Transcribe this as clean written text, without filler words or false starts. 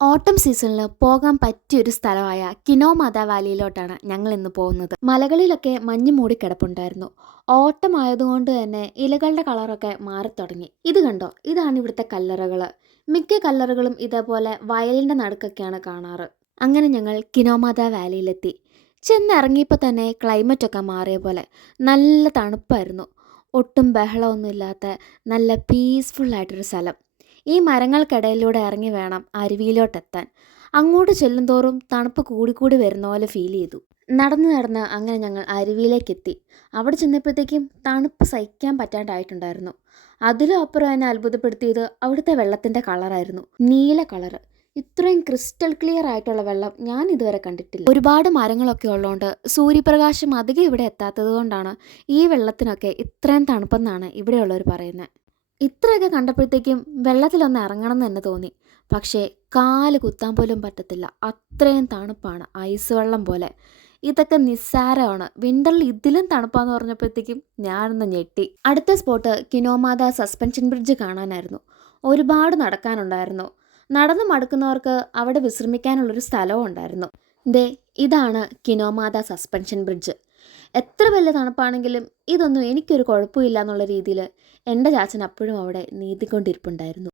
ഓട്ടം സീസണിൽ പോകാൻ പറ്റിയൊരു സ്ഥലമായ കിനോമാത വാലിയിലോട്ടാണ് ഞങ്ങൾ ഇന്ന് പോകുന്നത്. മലകളിലൊക്കെ മഞ്ഞ് മൂടി കിടപ്പുണ്ടായിരുന്നു. ഓട്ടം ആയതുകൊണ്ട് തന്നെ ഇലകളുടെ കളറൊക്കെ മാറിത്തുടങ്ങി. ഇത് കണ്ടോ, ഇതാണ് ഇവിടുത്തെ കല്ലറകൾ. മിക്ക കല്ലറകളും ഇതേപോലെ വയലിൻ്റെ നടുക്കൊക്കെയാണ് കാണാറ്. അങ്ങനെ ഞങ്ങൾ കിനോമാത വാലിയിലെത്തി. ചെന്നിറങ്ങിയപ്പോൾ തന്നെ ക്ലൈമറ്റൊക്കെ മാറിയ പോലെ നല്ല തണുപ്പായിരുന്നു. ഒട്ടും ബഹളമൊന്നുമില്ലാത്ത നല്ല പീസ്ഫുള്ളായിട്ടൊരു സ്ഥലം. ഈ മരങ്ങൾക്കിടയിലൂടെ ഇറങ്ങി വേണം അരുവിയിലോട്ടെത്താൻ. അങ്ങോട്ട് ചെല്ലുന്തോറും തണുപ്പ് കൂടിക്കൂടി വരുന്ന പോലെ ഫീൽ ചെയ്തു. നടന്ന് നടന്ന് അങ്ങനെ ഞങ്ങൾ അരുവിയിലേക്കെത്തി. അവിടെ ചെന്നപ്പോഴത്തേക്കും തണുപ്പ് സഹിക്കാൻ പറ്റാണ്ടായിട്ടുണ്ടായിരുന്നു. അതിലും അപ്പുറം എന്നെ അത്ഭുതപ്പെടുത്തിയത് അവിടുത്തെ വെള്ളത്തിൻ്റെ കളറായിരുന്നു. നീല കളറ്. ഇത്രയും ക്രിസ്റ്റൽ ക്ലിയർ ആയിട്ടുള്ള വെള്ളം ഞാൻ ഇതുവരെ കണ്ടിട്ടില്ല. ഒരുപാട് മരങ്ങളൊക്കെ ഉള്ളതുകൊണ്ട് സൂര്യപ്രകാശം അധികം ഇവിടെ എത്താത്തത് കൊണ്ടാണ് ഈ വെള്ളത്തിനൊക്കെ ഇത്രയും തണുപ്പെന്നാണ് ഇവിടെയുള്ളവർ പറയുന്നത്. ഇത്രയൊക്കെ കണ്ടപ്പോഴത്തേക്കും വെള്ളത്തിലൊന്ന് ഇറങ്ങണം എന്ന് തന്നെ തോന്നി. പക്ഷേ കാല് കുത്താൻ പോലും പറ്റത്തില്ല, അത്രയും തണുപ്പാണ്, ഐസ് വെള്ളം പോലെ. ഇതൊക്കെ നിസ്സാരമാണ്, വിൻ്ററിൽ ഇതിലും തണുപ്പാന്ന് പറഞ്ഞപ്പോഴത്തേക്കും ഞാനൊന്ന് ഞെട്ടി. അടുത്ത സ്പോട്ട് കിനോമാത സസ്പെൻഷൻ ബ്രിഡ്ജ് കാണാനായിരുന്നു. ഒരുപാട് നടക്കാനുണ്ടായിരുന്നു. നടന്നു മടുക്കുന്നവർക്ക് അവിടെ വിശ്രമിക്കാനുള്ളൊരു സ്ഥലവും ഉണ്ടായിരുന്നു. ദേ, ഇതാണ് കിനോമാത സസ്പെൻഷൻ ബ്രിഡ്ജ്. എത്ര വലിയ തണുപ്പാണെങ്കിലും ഇതൊന്നും എനിക്കൊരു കുഴപ്പമില്ല എന്നുള്ള രീതിയിൽ എൻ്റെ ചാച്ചൻ അപ്പോഴും അവിടെ നീന്തിക്കൊണ്ടിരിപ്പുണ്ടായിരുന്നു.